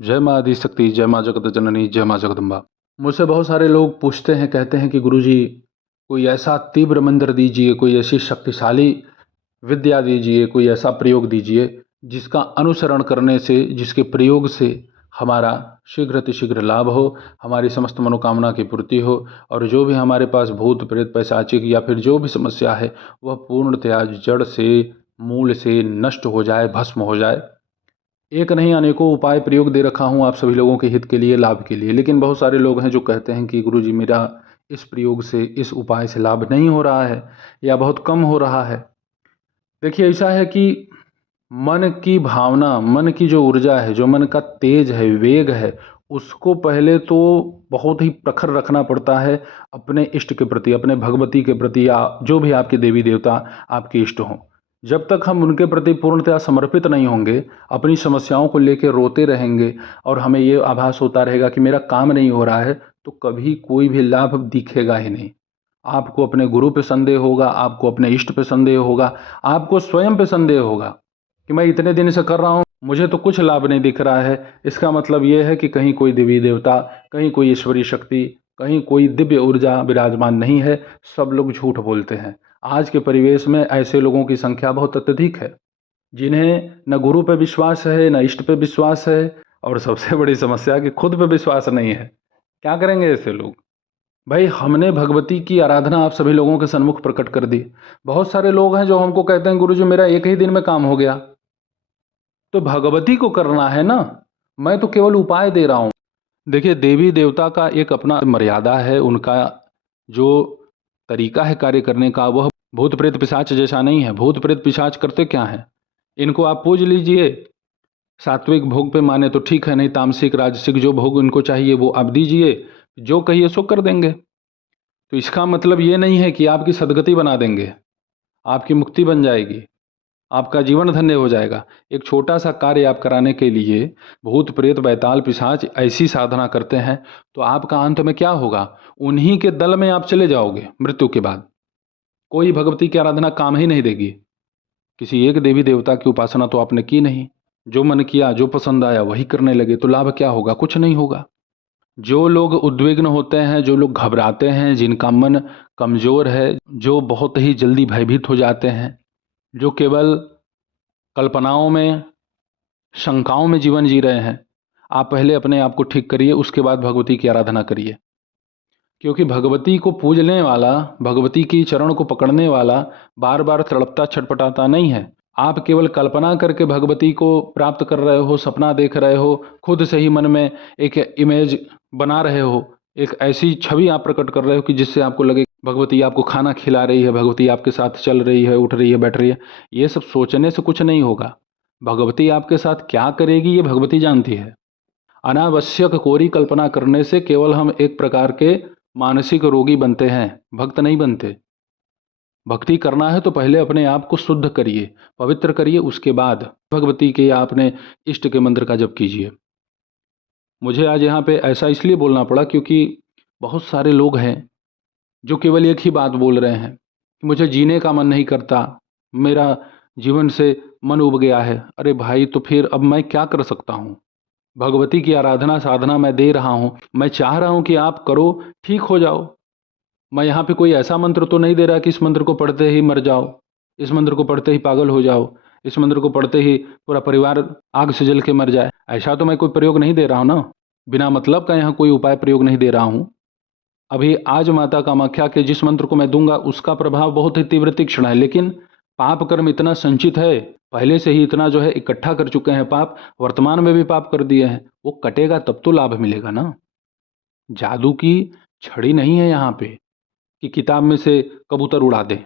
जय माँ आदिशक्ति, जय माँ जगत जननी, जय माँ जगदम्बा। मुझसे बहुत सारे लोग पूछते हैं, कहते हैं कि गुरुजी कोई ऐसा तीव्र मंत्र दीजिए, कोई ऐसी शक्तिशाली विद्या दीजिए, कोई ऐसा प्रयोग दीजिए जिसका अनुसरण करने से, जिसके प्रयोग से हमारा शीघ्र अतिशीघ्र लाभ हो, हमारी समस्त मनोकामना की पूर्ति हो और जो भी हमारे पास भूत प्रेत पैशाचिक या फिर जो भी समस्या है वह पूर्णतया जड़ से मूल से नष्ट हो जाए, भस्म हो जाए। एक नहीं अनेकों उपाय प्रयोग दे रखा हूँ आप सभी लोगों के हित के लिए, लाभ के लिए। लेकिन बहुत सारे लोग हैं जो कहते हैं कि गुरुजी मेरा इस प्रयोग से, इस उपाय से लाभ नहीं हो रहा है या बहुत कम हो रहा है। देखिए ऐसा है कि मन की भावना, मन की जो ऊर्जा है, जो मन का तेज है, वेग है, उसको पहले तो बहुत ही प्रखर रखना पड़ता है अपने इष्ट के प्रति, अपने भगवती के प्रति या जो भी आपके देवी देवता आपके इष्ट हों। जब तक हम उनके प्रति पूर्णतया समर्पित नहीं होंगे, अपनी समस्याओं को लेकर रोते रहेंगे और हमें ये आभास होता रहेगा कि मेरा काम नहीं हो रहा है, तो कभी कोई भी लाभ दिखेगा ही नहीं। आपको अपने गुरु पे संदेह होगा, आपको अपने इष्ट पे संदेह होगा, आपको स्वयं पे संदेह होगा कि मैं इतने दिन से कर रहा हूँ, मुझे तो कुछ लाभ नहीं दिख रहा है। इसका मतलब ये है कि कहीं कोई देवी देवता, कहीं कोई ईश्वरीय शक्ति, कहीं कोई दिव्य ऊर्जा विराजमान नहीं है। सब लोग झूठ बोलते हैं। आज के परिवेश में ऐसे लोगों की संख्या बहुत अत्यधिक है जिन्हें न गुरु पे विश्वास है, न इष्ट पे विश्वास है और सबसे बड़ी समस्या कि खुद पे विश्वास नहीं है। क्या करेंगे ऐसे लोग? भाई हमने भगवती की आराधना आप सभी लोगों के सन्मुख प्रकट कर दी। बहुत सारे लोग हैं जो हमको कहते हैं गुरुजी मेरा एक ही दिन में काम हो गया। तो भगवती को करना है ना, मैं तो केवल उपाय दे रहा हूँ। देखिए देवी देवता का एक अपना मर्यादा है, उनका जो तरीका है कार्य करने का वह भूत प्रेत पिशाच जैसा नहीं है। भूत प्रेत पिशाच करते क्या है, इनको आप पूज लीजिए, सात्विक भोग पे माने तो ठीक है, नहीं तामसिक राजसिक जो भोग इनको चाहिए वो आप दीजिए, जो कहिए सो कर देंगे। तो इसका मतलब ये नहीं है कि आपकी सदगति बना देंगे, आपकी मुक्ति बन जाएगी, आपका जीवन धन्य हो जाएगा। एक छोटा सा कार्य आप कराने के लिए भूत प्रेत बैताल पिशाच ऐसी साधना करते हैं तो आपका अंत में क्या होगा? उन्हीं के दल में आप चले जाओगे मृत्यु के बाद। कोई भगवती की आराधना काम ही नहीं देगी। किसी एक देवी देवता की उपासना तो आपने की नहीं, जो मन किया, जो पसंद आया वही करने लगे, तो लाभ क्या होगा? कुछ नहीं होगा। जो लोग उद्विग्न होते हैं, जो लोग घबराते हैं, जिनका मन कमज़ोर है, जो बहुत ही जल्दी भयभीत हो जाते हैं, जो केवल कल्पनाओं में, शंकाओं में जीवन जी रहे हैं, आप पहले अपने आप को ठीक करिए, उसके बाद भगवती की आराधना करिए। क्योंकि भगवती को पूजने वाला, भगवती की चरण को पकड़ने वाला बार बार तड़पता छटपटाता नहीं है। आप केवल कल्पना करके भगवती को प्राप्त कर रहे हो, सपना देख रहे हो, खुद से ही मन में एक इमेज बना रहे हो, एक ऐसी छवि आप प्रकट कर रहे हो कि जिससे आपको लगे भगवती आपको खाना खिला रही है, भगवती आपके साथ चल रही है, उठ रही है, बैठ रही है। ये सब सोचने से कुछ नहीं होगा। भगवती आपके साथ क्या करेगी ये भगवती जानती है। अनावश्यक कोरी कल्पना करने से केवल हम एक प्रकार के मानसिक रोगी बनते हैं, भक्त नहीं बनते। भक्ति करना है तो पहले अपने आप को शुद्ध करिए, पवित्र करिए, उसके बाद भगवती के या अपने इष्ट के मंत्र का जप कीजिए। मुझे आज यहाँ पे ऐसा इसलिए बोलना पड़ा क्योंकि बहुत सारे लोग हैं जो केवल एक ही बात बोल रहे हैं कि मुझे जीने का मन नहीं करता, मेरा जीवन से मन उब गया है। अरे भाई, तो फिर अब मैं क्या कर सकता हूँ? भगवती की आराधना साधना मैं दे रहा हूँ, मैं चाह रहा हूँ कि आप करो, ठीक हो जाओ। मैं यहाँ पे कोई ऐसा मंत्र तो नहीं दे रहा कि इस मंत्र को पढ़ते ही मर जाओ, इस मंत्र को पढ़ते ही पागल हो जाओ, इस मंत्र को पढ़ते ही पूरा परिवार आग से जल के मर जाए। ऐसा तो मैं कोई प्रयोग नहीं दे रहा हूँ ना। बिना मतलब का यहाँ कोई उपाय प्रयोग नहीं दे रहा हूँ। अभी आज माता कामाख्या के जिस मंत्र को मैं दूंगा उसका प्रभाव बहुत ही तीव्र तीक्ष्ण है, लेकिन पाप कर्म इतना संचित है, पहले से ही इतना जो है इकट्ठा कर चुके हैं पाप, वर्तमान में भी पाप कर दिए हैं, वो कटेगा तब तो लाभ मिलेगा ना। जादू की छड़ी नहीं है यहाँ पे कि किताब में से कबूतर उड़ा दे।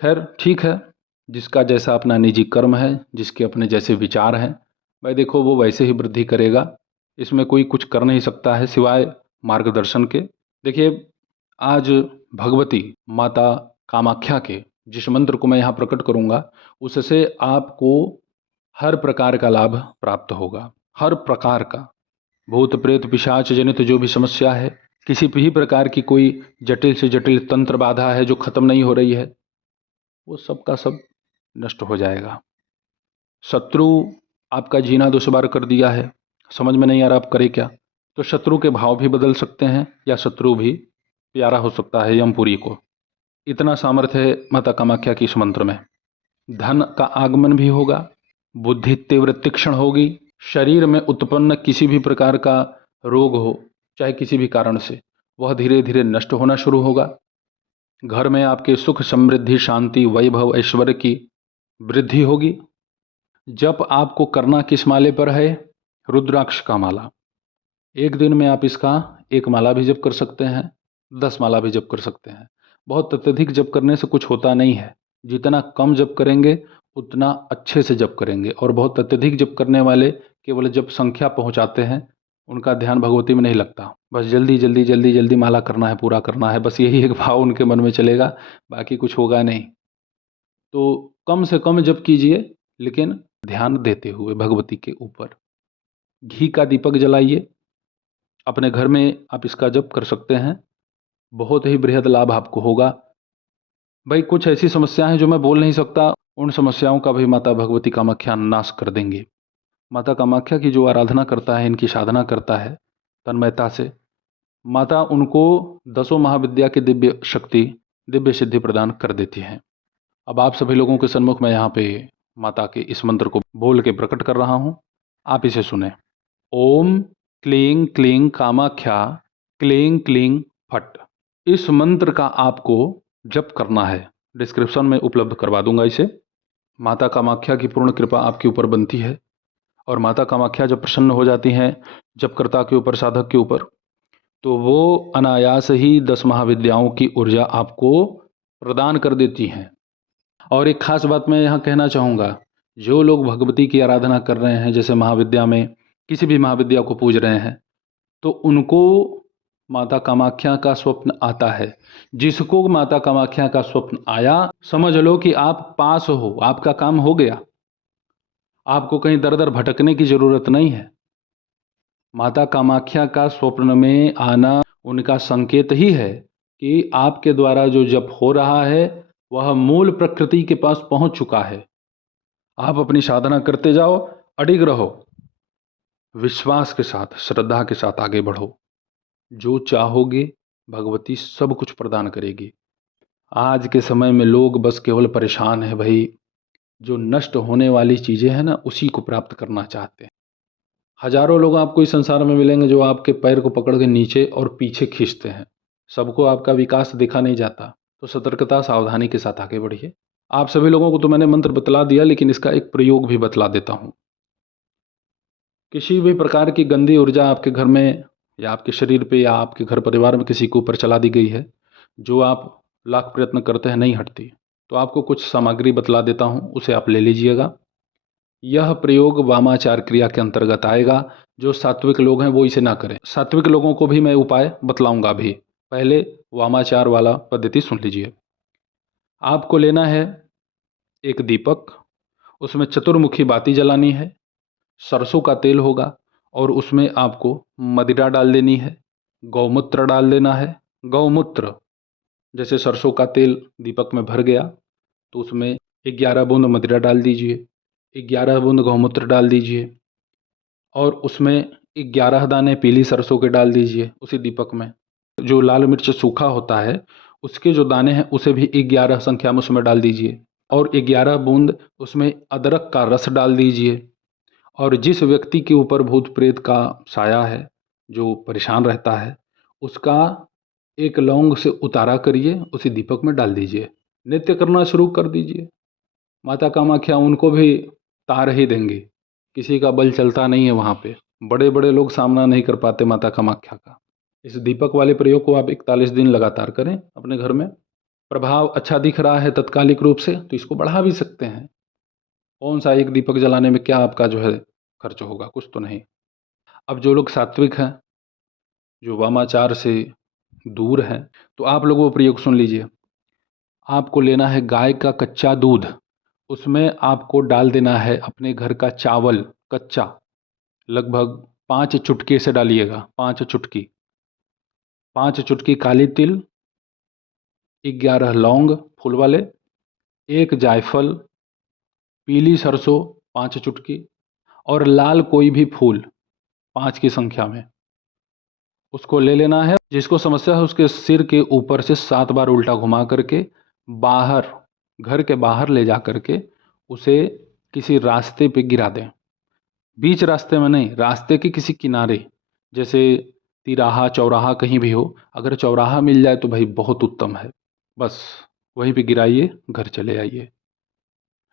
खैर ठीक है, जिसका जैसा अपना निजी कर्म है, जिसके अपने जैसे विचार हैं, भाई देखो वो वैसे ही वृद्धि करेगा। इसमें कोई कुछ कर नहीं सकता है सिवाय मार्गदर्शन के। देखिए आज भगवती माता कामाख्या के जिस मंत्र को मैं यहाँ प्रकट करूँगा उससे आपको हर प्रकार का लाभ प्राप्त होगा, हर प्रकार का। भूत प्रेत पिशाच जनित जो भी समस्या है, किसी भी प्रकार की कोई जटिल से जटिल तंत्र बाधा है जो खत्म नहीं हो रही है, वो सब का सब नष्ट हो जाएगा। शत्रु आपका जीना दुश्वार कर दिया है, समझ में नहीं आ रहा आप करें क्या। तो शत्रु के भाव भी बदल सकते हैं या शत्रु भी प्यारा हो सकता है यमपुरी को। इतना सामर्थ्य है माता कामाख्या की इस मंत्र में। धन का आगमन भी होगा, बुद्धि तीव्र तीक्ष्ण होगी, शरीर में उत्पन्न किसी भी प्रकार का रोग हो, चाहे किसी भी कारण से, वह धीरे धीरे नष्ट होना शुरू होगा। घर में आपके सुख समृद्धि शांति वैभव ऐश्वर्य की वृद्धि होगी। जप आपको करना किस माले पर है? रुद्राक्ष का माला। एक दिन में आप इसका एक माला भी जप कर सकते हैं, 10 माला भी जप कर सकते हैं। बहुत अत्यधिक जप करने से कुछ होता नहीं है। जितना कम जप करेंगे उतना अच्छे से जप करेंगे। और बहुत अत्यधिक जप करने वाले केवल जब संख्या पहुंचाते हैं, उनका ध्यान भगवती में नहीं लगता। बस जल्दी जल्दी जल्दी जल्दी माला करना है, पूरा करना है, बस यही एक भाव उनके मन में चलेगा, बाकी कुछ होगा नहीं। तो कम से कम जप कीजिए, लेकिन ध्यान देते हुए भगवती के ऊपर। घी का दीपक जलाइए। अपने घर में आप इसका जप कर सकते हैं, बहुत ही बृहद लाभ आपको होगा। भाई कुछ ऐसी समस्याएं हैं जो मैं बोल नहीं सकता, उन समस्याओं का भी माता भगवती कामाख्या नाश कर देंगे। माता कामाख्या की जो आराधना करता है, इनकी साधना करता है तन्मयता से, माता उनको 10 महाविद्या की दिव्य शक्ति दिव्य सिद्धि प्रदान कर देती हैं। अब आप सभी लोगों के सन्मुख मैं यहाँ पे माता के इस मंत्र को बोल के प्रकट कर रहा हूँ, आप इसे सुने। ओम क्लीं क्लीं कामाख्या क्लीं क्लीं फट। इस मंत्र का आपको जप करना है, डिस्क्रिप्शन में उपलब्ध करवा दूंगा इसे। माता कामाख्या की पूर्ण कृपा आपके ऊपर बनती है, और माता कामाख्या जब प्रसन्न हो जाती हैं जपकर्ता के ऊपर, साधक के ऊपर, तो वो अनायास ही 10 महाविद्याओं की ऊर्जा आपको प्रदान कर देती हैं। और एक खास बात मैं यहाँ कहना चाहूँगा, जो लोग भगवती की आराधना कर रहे हैं, जैसे महाविद्या में किसी भी महाविद्या को पूज रहे हैं, तो उनको माता कामाख्या का स्वप्न आता है। जिसको माता कामाख्या का स्वप्न आया, समझ लो कि आप पास हो, आपका काम हो गया, आपको कहीं दर दर भटकने की जरूरत नहीं है। माता कामाख्या का स्वप्न में आना उनका संकेत ही है कि आपके द्वारा जो जप हो रहा है वह मूल प्रकृति के पास पहुंच चुका है। आप अपनी साधना करते जाओ, अडिग रहो, विश्वास के साथ श्रद्धा के साथ आगे बढ़ो। जो चाहोगे भगवती सब कुछ प्रदान करेगी। आज के समय में लोग बस केवल परेशान है भाई, जो नष्ट होने वाली चीज़ें हैं ना, उसी को प्राप्त करना चाहते हैं। हजारों लोग आपको इस संसार में मिलेंगे जो आपके पैर को पकड़ के नीचे और पीछे खींचते हैं। सबको आपका विकास देखा नहीं जाता, तो सतर्कता सावधानी के साथ आगे बढ़िए। आप सभी लोगों को तो मैंने मंत्र बतला दिया, लेकिन इसका एक प्रयोग भी बतला देता हूँ। किसी भी प्रकार की गंदी ऊर्जा आपके घर में या आपके शरीर पे या आपके घर परिवार में किसी के ऊपर चला दी गई है, जो आप लाख प्रयत्न करते हैं नहीं हटती, तो आपको कुछ सामग्री बतला देता हूँ, उसे आप ले लीजिएगा। यह प्रयोग वामाचार क्रिया के अंतर्गत आएगा। जो सात्विक लोग हैं वो इसे ना करें। सात्विक लोगों को भी मैं उपाय बतलाऊंगा अभी। पहले वामाचार वाला पद्धति सुन लीजिए। आपको लेना है एक दीपक, उसमें चतुर्मुखी बाती जलानी है, सरसों का तेल होगा, और उसमें आपको मदिरा डाल देनी है, गौमूत्र डाल देना है। गौमूत्र, जैसे सरसों का तेल दीपक में भर गया तो उसमें 11 बूंद मदिरा डाल दीजिए, 11 बूंद गौमूत्र डाल दीजिए, और उसमें 11 दाने पीली सरसों के डाल दीजिए उसी दीपक में। जो लाल मिर्च सूखा होता है उसके जो दाने हैं उसे भी 11 संख्या में उसमें डाल दीजिए, और 11 बूंद उसमें अदरक का रस डाल दीजिए। और जिस व्यक्ति के ऊपर भूत प्रेत का साया है, जो परेशान रहता है, उसका एक लौंग से उतारा करिए, उसी दीपक में डाल दीजिए, नित्य करना शुरू कर दीजिए। माता कामाख्या उनको भी तार ही देंगे। किसी का बल चलता नहीं है वहाँ पे, बड़े बड़े लोग सामना नहीं कर पाते माता कामाख्या का। इस दीपक वाले प्रयोग को आप 41 दिन लगातार करें अपने घर में। प्रभाव अच्छा दिख रहा है तत्कालिक रूप से, तो इसको बढ़ा भी सकते हैं। कौन सा एक दीपक जलाने में क्या आपका जो है खर्च होगा, कुछ तो नहीं। अब जो लोग सात्विक हैं, जो वामाचार से दूर हैं, तो आप लोगों को प्रयोग सुन लीजिए। आपको लेना है गाय का कच्चा दूध, उसमें आपको डाल देना है अपने घर का चावल कच्चा, लगभग 5 चुटकी से डालिएगा, 5 चुटकी। 5 चुटकी काली तिल, 11 लौंग फूल वाले, एक जायफल, पीली सरसों 5 चुटकी, और लाल कोई भी फूल 5 की संख्या में। उसको ले लेना है, जिसको समस्या है उसके सिर के ऊपर से 7 बार उल्टा घुमा करके बाहर, घर के बाहर ले जा करके उसे किसी रास्ते पे गिरा दें। बीच रास्ते में नहीं, रास्ते के किसी किनारे, जैसे तिराहा चौराहा कहीं भी हो। अगर चौराहा मिल जाए तो भाई बहुत उत्तम है। बस वहीं पे गिराइए, घर चले आइए।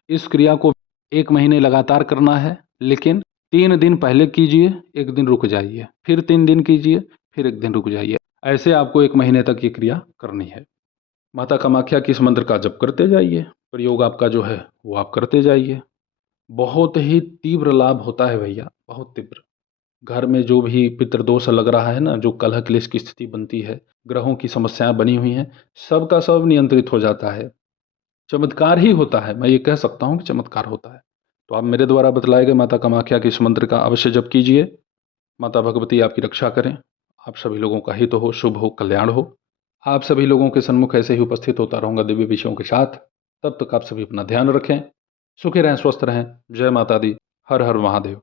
इस क्रिया को 1 महीने लगातार करना है, लेकिन 3 दिन पहले कीजिए, 1 दिन रुक जाइए, फिर 3 दिन कीजिए, फिर 1 दिन रुक जाइए। ऐसे आपको 1 महीने तक ये क्रिया करनी है। माता कामाख्या के इस मंत्र का जप करते जाइए, प्रयोग आपका जो है वो आप करते जाइए। बहुत ही तीव्र लाभ होता है भैया, बहुत तीव्र। घर में जो भी पितृदोष लग रहा है ना, जो कलह क्लेश की स्थिति बनती है, ग्रहों की समस्याएं बनी हुई हैं, सब का सब नियंत्रित हो जाता है। चमत्कार ही होता है, मैं ये कह सकता हूँ कि चमत्कार होता है। तो आप मेरे द्वारा बतलाए गए माता कामाख्या के इस मंत्र का अवश्य जप कीजिए। माता भगवती आपकी रक्षा करें, आप सभी लोगों का हित हो, शुभ हो, कल्याण हो। आप सभी लोगों के सन्मुख ऐसे ही उपस्थित होता रहूँगा दिव्य विषयों के साथ। तब तक आप सभी अपना ध्यान रखें, सुखी रहें, स्वस्थ रहें। जय माता दी, हर हर महादेव।